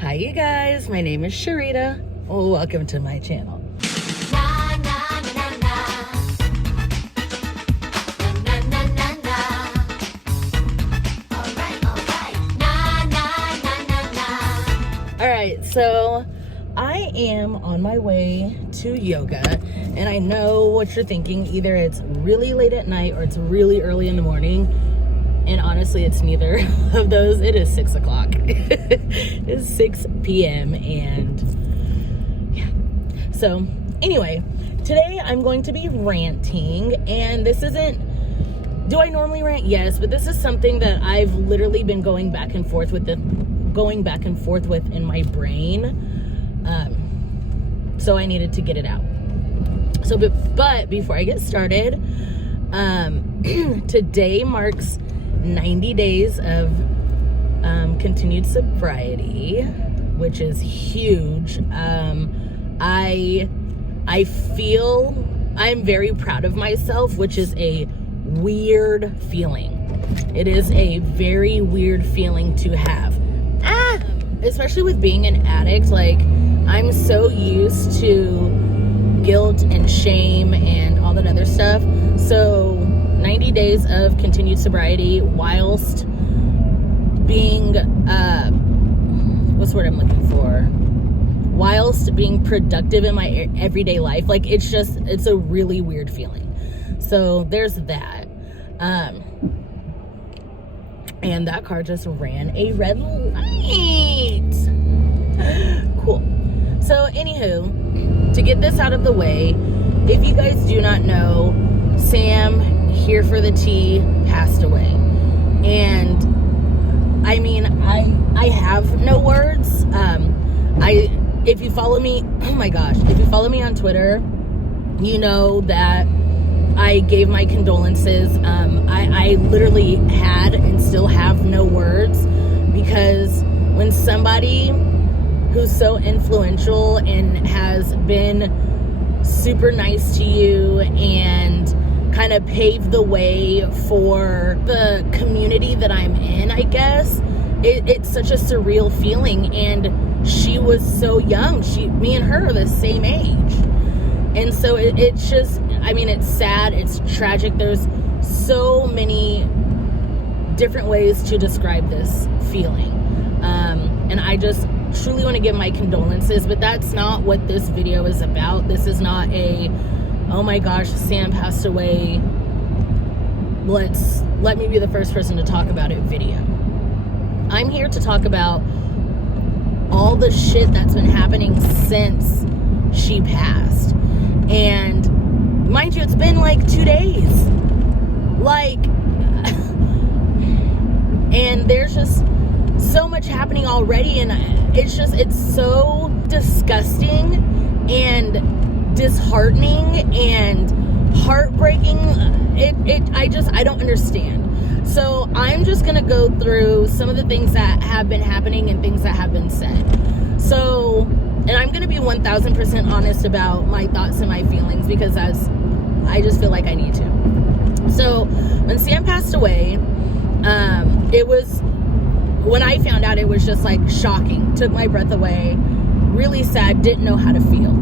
Hi you guys, my name is Cherita. Welcome to my channel. Alright, so I am on my way to yoga, and I know what you're thinking. Either it's really late at night or it's really early in the morning. And honestly, it's neither of those. It is 6 o'clock. It's 6 p.m. and yeah. So anyway, today I'm going to be ranting, and this isn't, do I normally rant? Yes, but this is something that I've literally been going back and forth with in my brain. So I needed to get it out. So, but before I get started, today marks 90 days of continued sobriety, which is huge. I feel I'm very proud of myself, which is a weird feeling. It is a very weird feeling to have. Especially with being an addict, like I'm so used to guilt and shame and all that other stuff. So 90 days of continued sobriety whilst being, what's the word I'm looking for? Whilst being productive in my everyday life. Like, it's a really weird feeling. So there's that. And that car just ran a red light. Cool. So anywho, to get this out of the way, if you guys do not know, Sam here for the tea passed away. And I mean, I have no words. If you follow me, oh my gosh, if you follow me on Twitter, you know that I gave my condolences. I literally had and still have no words, because when somebody who's so influential and has been super nice to you and kind of paved the way for the community that I'm in, I guess, it's such a surreal feeling. And she was so young. Me and her are the same age. And so it's just, I mean, it's sad, it's tragic. There's so many different ways to describe this feeling. And I just truly want to give my condolences, but that's not what this video is about. This is not a, oh my gosh, Sam passed away, let me be the first person to talk about it video. I'm here to talk about all the shit that's been happening since she passed. And mind you, it's been like 2 days. Like, and there's just so much happening already, and it's so disgusting and disheartening and heartbreaking. I don't understand. So I'm just gonna go through some of the things that have been happening and things that have been said. So, and I'm gonna be 1000% honest about my thoughts and my feelings, because I just feel like I need to. So when Sam passed away, it was, when I found out, it was just like shocking, took my breath away, really sad, didn't know how to feel.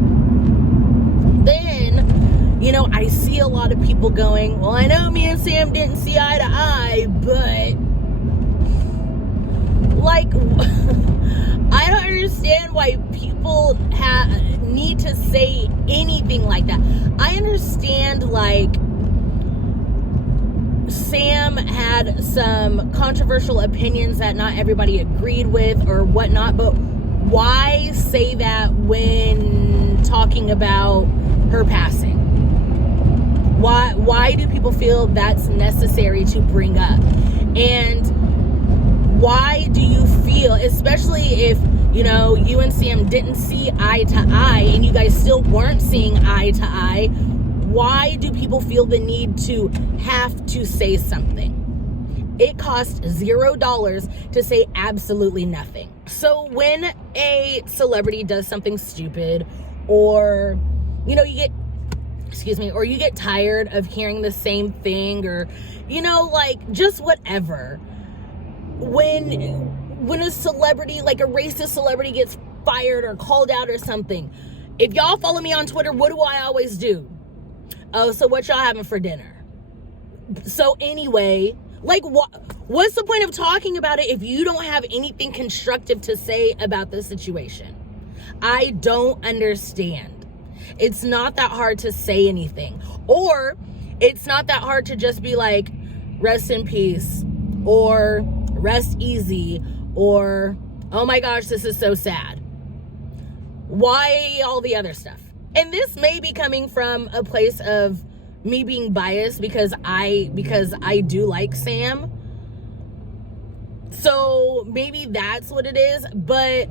Then, you know, I see a lot of people going, well, I know me and Sam didn't see eye to eye, but like, I don't understand why people need to say anything like that. I understand, like, Sam had some controversial opinions that not everybody agreed with or whatnot, but why say that when talking about her passing? Why do people feel that's necessary to bring up? And why do you feel, especially if, you know, you and Sam didn't see eye to eye and you guys still weren't seeing eye to eye, why do people feel the need to have to say something? It costs $0 to say absolutely nothing. So when a celebrity does something stupid, or, you know, you get tired of hearing the same thing, or, you know, like, just whatever. When when a celebrity, like a racist celebrity, gets fired or called out or something, if y'all follow me on Twitter, what do I always do? Oh, so what y'all having for dinner? So anyway, like, what's the point of talking about it if you don't have anything constructive to say about the situation? I don't understand. It's not that hard to say anything. Or it's not that hard to just be like, rest in peace, or rest easy, or, oh my gosh, this is so sad. Why all the other stuff? And this may be coming from a place of me being biased because I do like Sam. So maybe that's what it is. But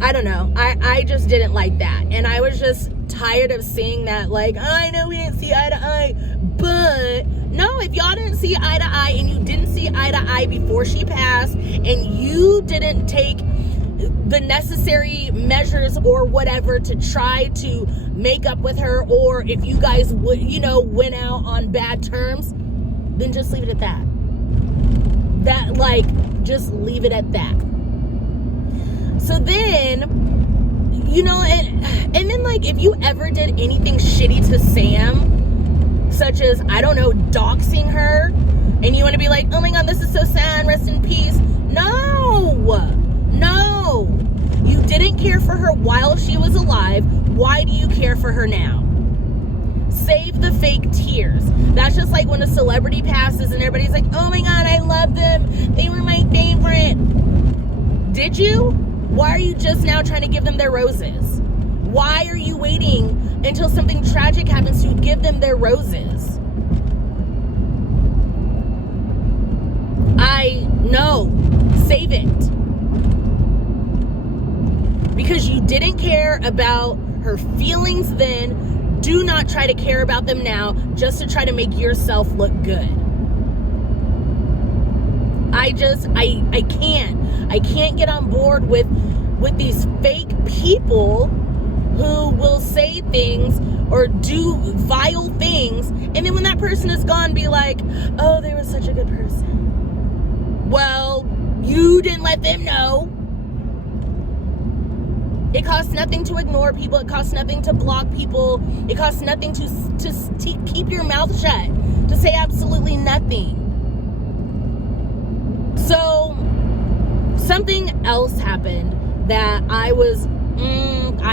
I don't know. I just didn't like that. And I was just tired of seeing that, like, I know we didn't see eye to eye, but no, if y'all didn't see eye to eye and you didn't see eye to eye before she passed and you didn't take the necessary measures or whatever to try to make up with her, or if you guys would, went out on bad terms, then just leave it at that. Just leave it at that. So then, and then, like, if you ever did anything shitty to Sam, such as, I don't know, doxing her, and you want to be like, oh my God, this is so sad, rest in peace. No, you didn't care for her while she was alive. Why do you care for her now? Save the fake tears. That's just like when a celebrity passes and everybody's like, oh my God, I love them, they were my favorite. Did you? Why are you just now trying to give them their roses? Why are you waiting until something tragic happens to give them their roses? No, save it. Because you didn't care about her feelings then, do not try to care about them now just to try to make yourself look good. I can't get on board with these fake people who will say things or do vile things, and then when that person is gone, be like, oh, they were such a good person. Well, you didn't let them know. It costs nothing to ignore people. It costs nothing to block people. It costs nothing to keep your mouth shut, to say absolutely nothing. So something else happened that I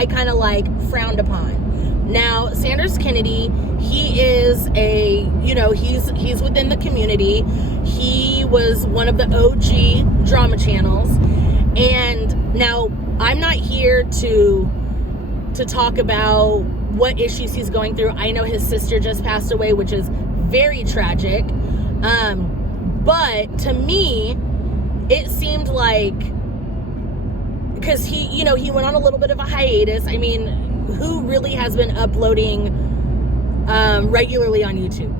kind of like frowned upon. Now, Sanders Kennedy, he is he's within the community. He was one of the OG drama channels. And now I'm not here to talk about what issues he's going through. I know his sister just passed away, which is very tragic. But to me, it seemed like, because he went on a little bit of a hiatus. I mean, who really has been uploading regularly on YouTube?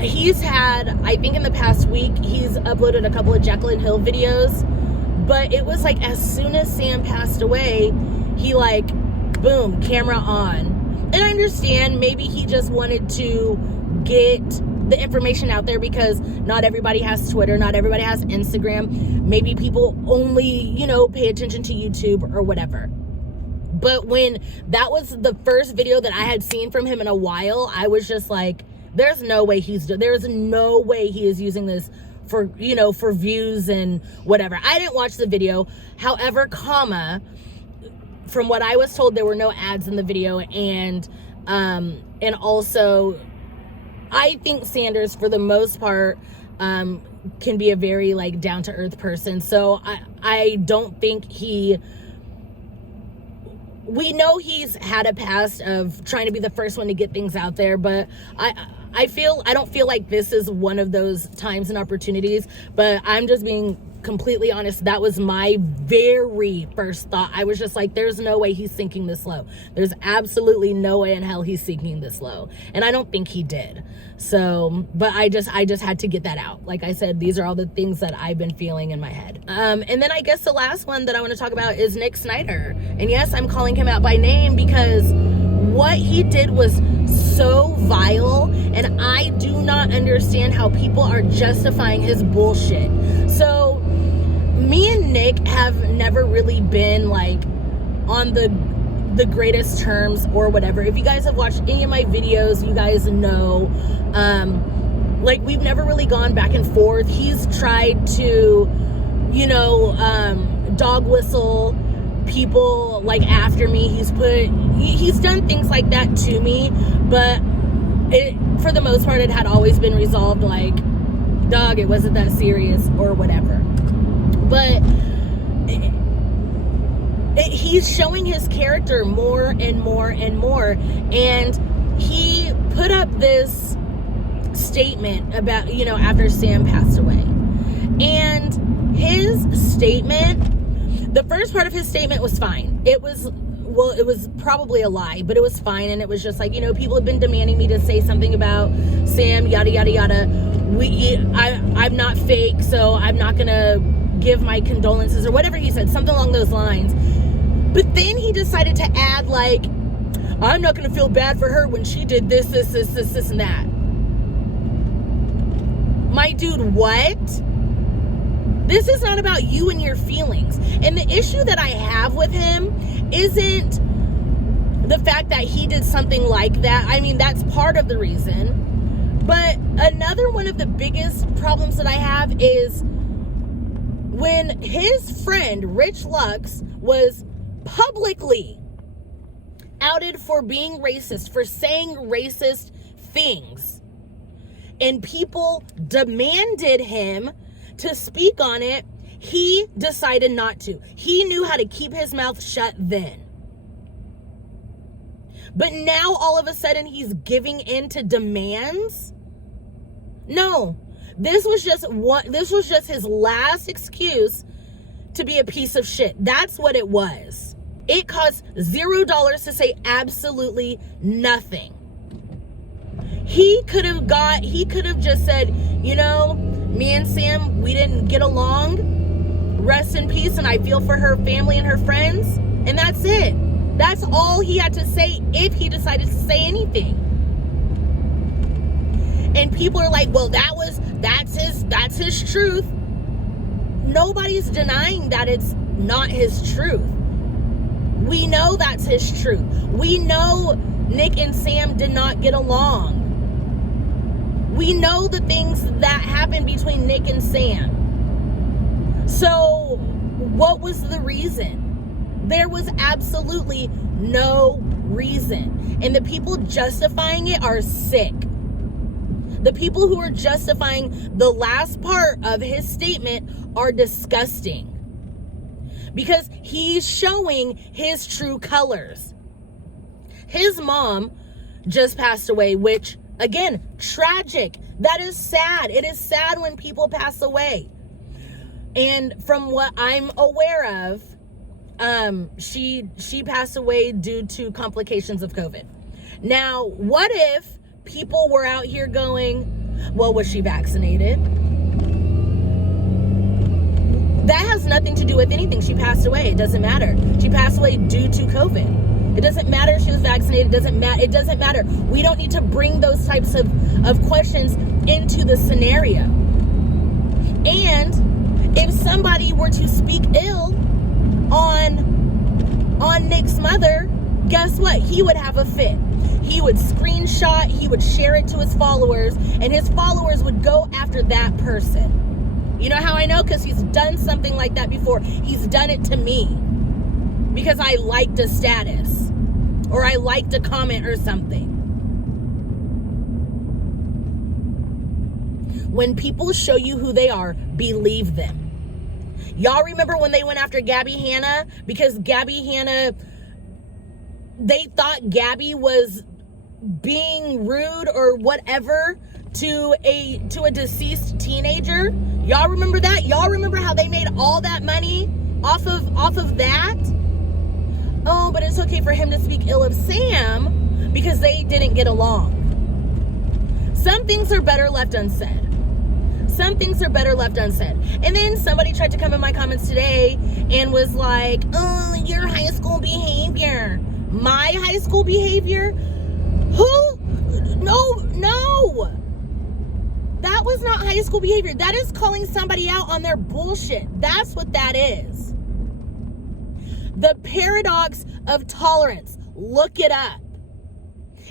He's had, I think in the past week, he's uploaded a couple of Jaclyn Hill videos, but it was like as soon as Sam passed away, he boom, camera on. And I understand maybe he just wanted to get the information out there because not everybody has Twitter, not everybody has Instagram. Maybe people only, pay attention to YouTube or whatever. But when that was the first video that I had seen from him in a while, I was just like, there's no way he is using this for views and whatever. I didn't watch the video. However, from what I was told, there were no ads in the video, and also I think Sanders, for the most part, can be a very down to earth person. So I don't think we know he's had a past of trying to be the first one to get things out there, but I don't feel like this is one of those times and opportunities. But I'm just being completely honest. That was my very first thought. I was just like, there's no way he's sinking this low. There's absolutely no way in hell he's sinking this low. And I don't think he did. So, but I just had to get that out. Like I said, these are all the things that I've been feeling in my head. And then I guess the last one that I want to talk about is Nick Snyder. And yes, I'm calling him out by name because what he did was so vile, and I do not understand how people are justifying his bullshit. So me and Nick have never really been like on the greatest terms or whatever. If you guys have watched any of my videos, you guys know, like, we've never really gone back and forth. He's tried to, you know, dog whistle people like after me. He's done things like that to me, but for the most part, it had always been resolved like, dog, it wasn't that serious or whatever. But he's showing his character more and more and more, and he put up this statement about, you know, after Sam passed away. And his statement, the first part of his statement was fine. It was probably a lie, but it was fine. And it was just like, you know, people have been demanding me to say something about Sam, yada, yada, yada. I'm not fake, so I'm not gonna give my condolences, or whatever he said, something along those lines. But then he decided to add, like, I'm not gonna feel bad for her when she did this, and that. My dude, what? This is not about you and your feelings. And the issue that I have with him isn't the fact that he did something like that. I mean, that's part of the reason. But another one of the biggest problems that I have is when his friend, Rich Lux, was publicly outed for being racist, for saying racist things, and people demanded him to speak on it, he decided not to. He knew how to keep his mouth shut then. But now all of a sudden he's giving in to demands? No. This was just his last excuse to be a piece of shit. That's what it was. It cost $0 to say absolutely nothing. He could have just said, you know, me and Sam, we didn't get along. Rest in peace, and I feel for her family and her friends. And that's it. That's all he had to say if he decided to say anything. And people are like, well, that's his truth. Nobody's denying that it's not his truth. We know that's his truth. We know Nick and Sam did not get along. We know the things that happened between Nick and Sam. So what was the reason? There was absolutely no reason. And the people justifying it are sick. The people who are justifying the last part of his statement are disgusting. Because he's showing his true colors. His mom just passed away, which, again, tragic. That is sad. It is sad when people pass away. And from what I'm aware of, she passed away due to complications of COVID. Now, what if people were out here going, well, was she vaccinated? That has nothing to do with anything. She passed away. It doesn't matter. She passed away due to COVID. It doesn't matter if she was vaccinated. It doesn't matter. We don't need to bring those types of questions into the scenario. And if somebody were to speak ill on Nick's mother, guess what? He would have a fit. He would screenshot, he would share it to his followers, and his followers would go after that person. You know how I know? Because he's done something like that before. He's done it to me because I liked a status or I liked a comment or something. When people show you who they are, believe them. Y'all remember when they went after Gabby Hanna? Because Gabby Hanna, they thought Gabby was being rude or whatever to a deceased teenager. Y'all remember that? Y'all remember how they made all that money off of that? Oh, but it's okay for him to speak ill of Sam because they didn't get along. Some things are better left unsaid. Some things are better left unsaid. And then somebody tried to come in my comments today and was like, oh, your high school behavior. My high school behavior? Who No. That was not high school behavior. That is calling somebody out on their bullshit. That's what that is. The paradox of tolerance. Look it up.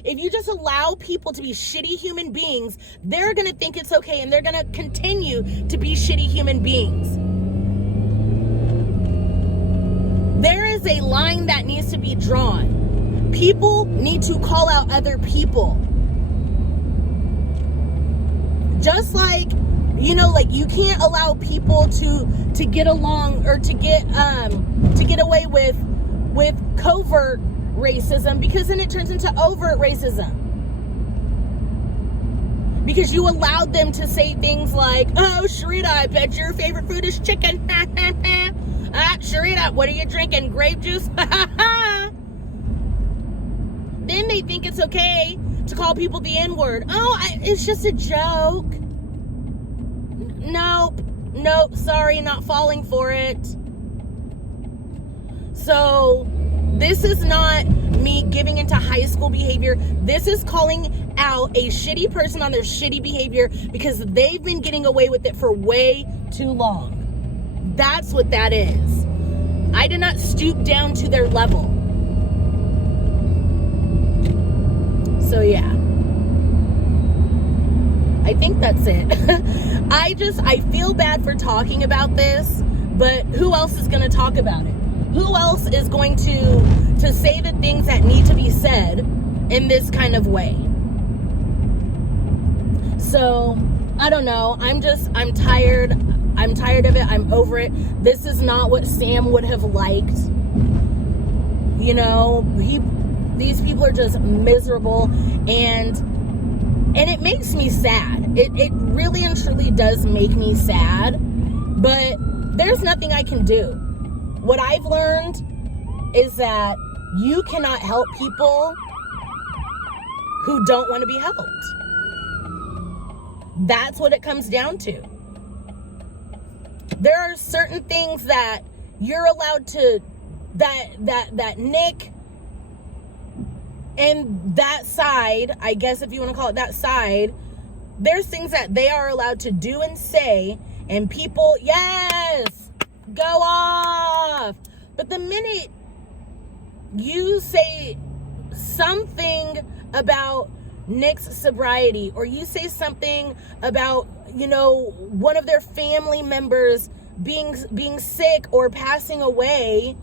If you just allow people to be shitty human beings, they're going to think it's okay and they're going to continue to be shitty human beings. There is a line that needs to be drawn. People need to call out other people. Just like, like you can't allow people to get along or to get away with covert racism, because then it turns into overt racism. Because you allowed them to say things like, "Oh, Cherita, I bet your favorite food is chicken." Cherita, what are you drinking? Grape juice? Then they think it's okay to call people the N-word. It's just a joke. Nope, sorry, not falling for it. So, this is not me giving into high school behavior. This is calling out a shitty person on their shitty behavior because they've been getting away with it for way too long. That's what that is. I did not stoop down to their level. So yeah, I think that's it. I feel bad for talking about this, but who else is going to talk about it? Who else is going to say the things that need to be said in this kind of way? So, I don't know. I'm tired. I'm tired of it. I'm over it. This is not what Sam would have liked. These people are just miserable, and it makes me sad. It really and truly does make me sad, but there's nothing I can do. What I've learned is that you cannot help people who don't want to be helped. That's what it comes down to. There are certain things that you're allowed to, that Nick and that side, I guess if you want to call it that side, there's things that they are allowed to do and say, and people, yes, go off. But the minute you say something about Nick's sobriety, or you say something about, one of their family members being sick or passing away,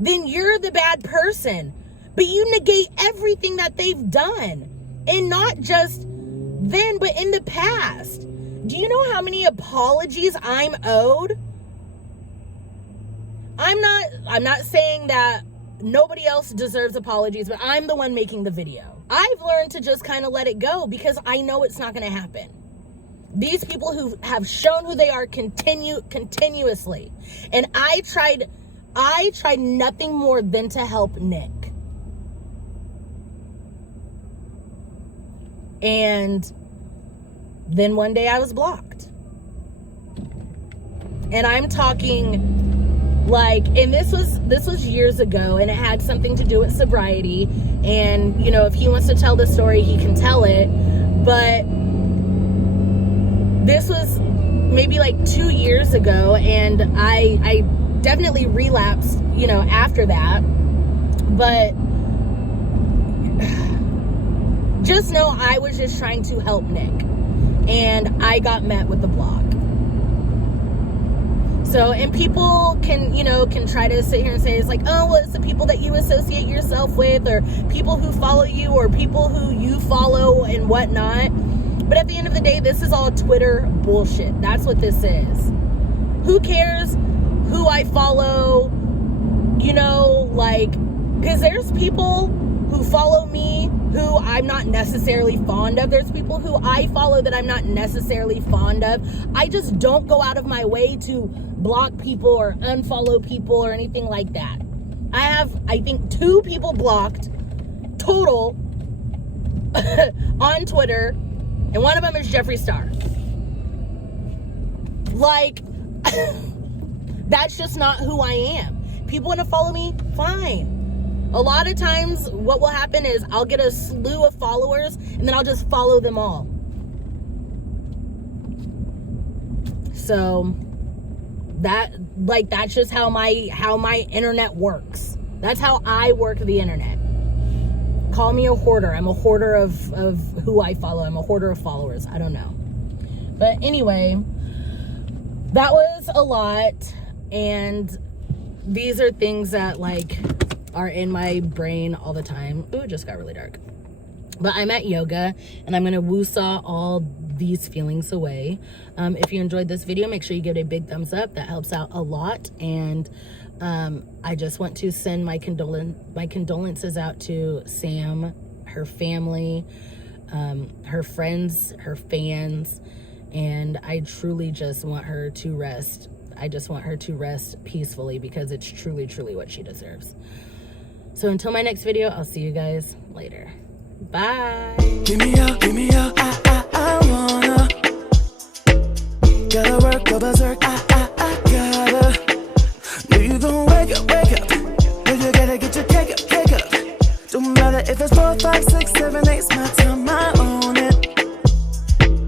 then you're the bad person. But you negate everything that they've done. And not just then, but in the past. Do you know how many apologies I'm owed? I'm not saying that nobody else deserves apologies, but I'm the one making the video. I've learned to just kind of let it go because I know it's not going to happen. These people who have shown who they are continuously. And I tried nothing more than to help Nick. And then one day I was blocked. And I'm talking and this was years ago, and it had something to do with sobriety. And, if he wants to tell the story, he can tell it. But this was maybe 2 years ago, and I definitely relapsed, after that. But just know I was just trying to help Nick, and I got met with the block. So, and people can try to sit here and say, it's it's the people that you associate yourself with, or people who follow you, or people who you follow and whatnot. But at the end of the day, this is all Twitter bullshit. That's what this is. Who cares who I follow? Because there's people who follow me who I'm not necessarily fond of. There's people who I follow that I'm not necessarily fond of. I just don't go out of my way to block people or unfollow people or anything like that. I have, I think, 2 people blocked total on Twitter, and one of them is Jeffree Star. That's just not who I am. People want to follow me, fine. A lot of times what will happen is I'll get a slew of followers and then I'll just follow them all. So that's just how my internet works. That's how I work the internet. Call me a hoarder. I'm a hoarder of who I follow. I'm a hoarder of followers. I don't know. But anyway, that was a lot. And these are things that like are in my brain all the time. Ooh, it just got really dark. But I'm at yoga and I'm going to woo-saw all these feelings away. If you enjoyed this video, make sure you give it a big thumbs up. That helps out a lot. And I just want to send my condolences out to Sam, her family, her friends, her fans, and I truly just want her to rest. I just want her to rest peacefully because it's truly, truly what she deserves. So until my next video, I'll see you guys later. Bye. Give me up, I wanna. Gotta work, go berserk, I gotta. Know you gon' wake up. Know you gotta get your cake up. Don't matter if it's 4, 5, 6, 7, 8's my time.